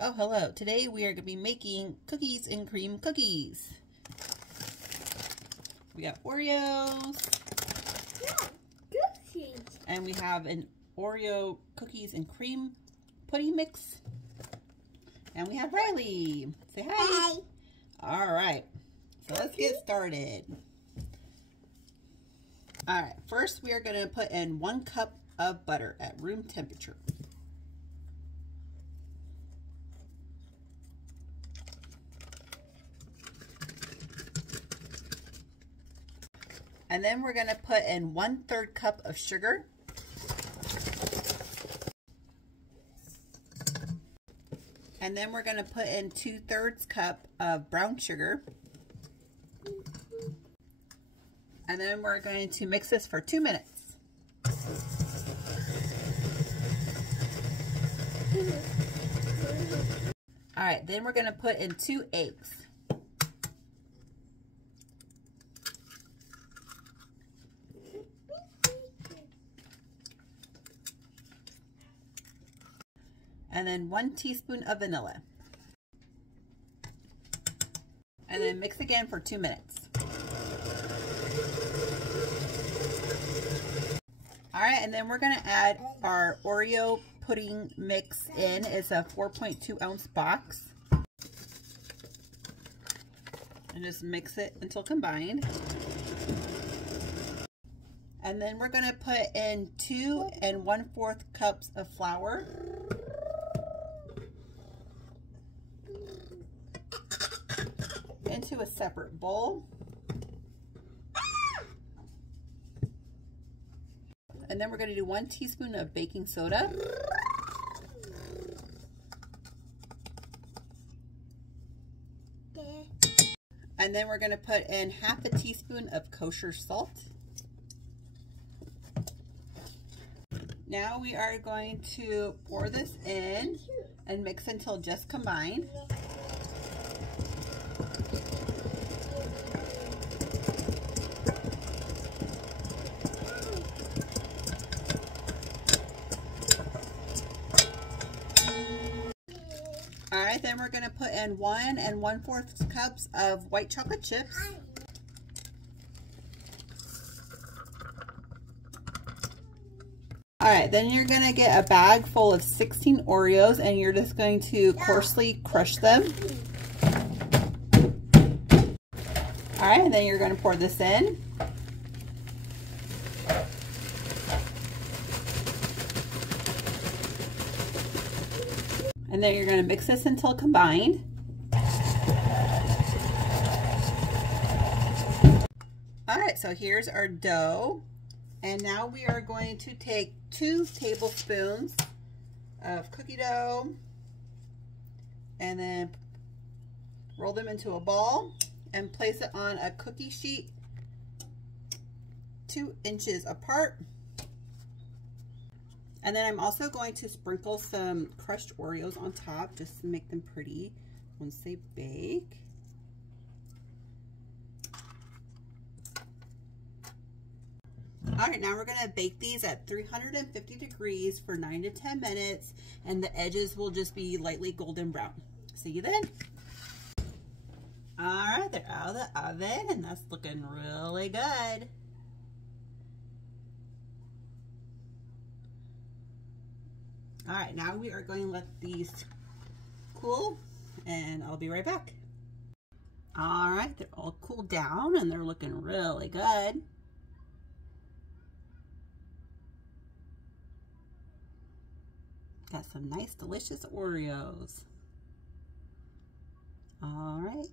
Oh, hello. Today we are going to be making cookies and cream cookies. We got Oreos. Yeah, cookies. And we have an Oreo cookies and cream pudding mix. And we have Riley. Say hi. Hi. All right. So let's get started. All right. First, we are going to put in 1 cup of butter at room temperature. And then we're going to put in 1/3 cup of sugar. And then we're going to put in 2/3 cup of brown sugar. And then we're going to mix this for 2 minutes. All right, then we're going to put in 2 eggs. And then 1 teaspoon of vanilla. And then mix again for 2 minutes. All right, and then we're gonna add our Oreo pudding mix in. It's a 4.2 ounce box. And just mix it until combined. And then we're gonna put in 2 1/4 cups of flour. Into a separate bowl. And then we're going to do 1 teaspoon of baking soda. And then we're going to put in 1/2 teaspoon of kosher salt. Now we are going to pour this in and mix until just combined. All right, then we're going to put in 1 1/4 cups of white chocolate chips. All right, then you're going to get a bag full of 16 Oreos and you're just going to coarsely crush them. All right, and then you're going to pour this in. And then you're going to mix this until combined. All right, so here's our dough. And now we are going to take 2 tablespoons of cookie dough and then roll them into a ball and place it on a cookie sheet 2 inches apart. And then I'm also going to sprinkle some crushed Oreos on top just to make them pretty once they bake. All right, now we're going to bake these at 350 degrees for 9 to 10 minutes, and the edges will just be lightly golden brown. See you then. All right, they're out of the oven, and that's looking really good. All right, now we are going to let these cool, and I'll be right back. All right, they're all cooled down, and they're looking really good. Got some nice, delicious Oreos. All right,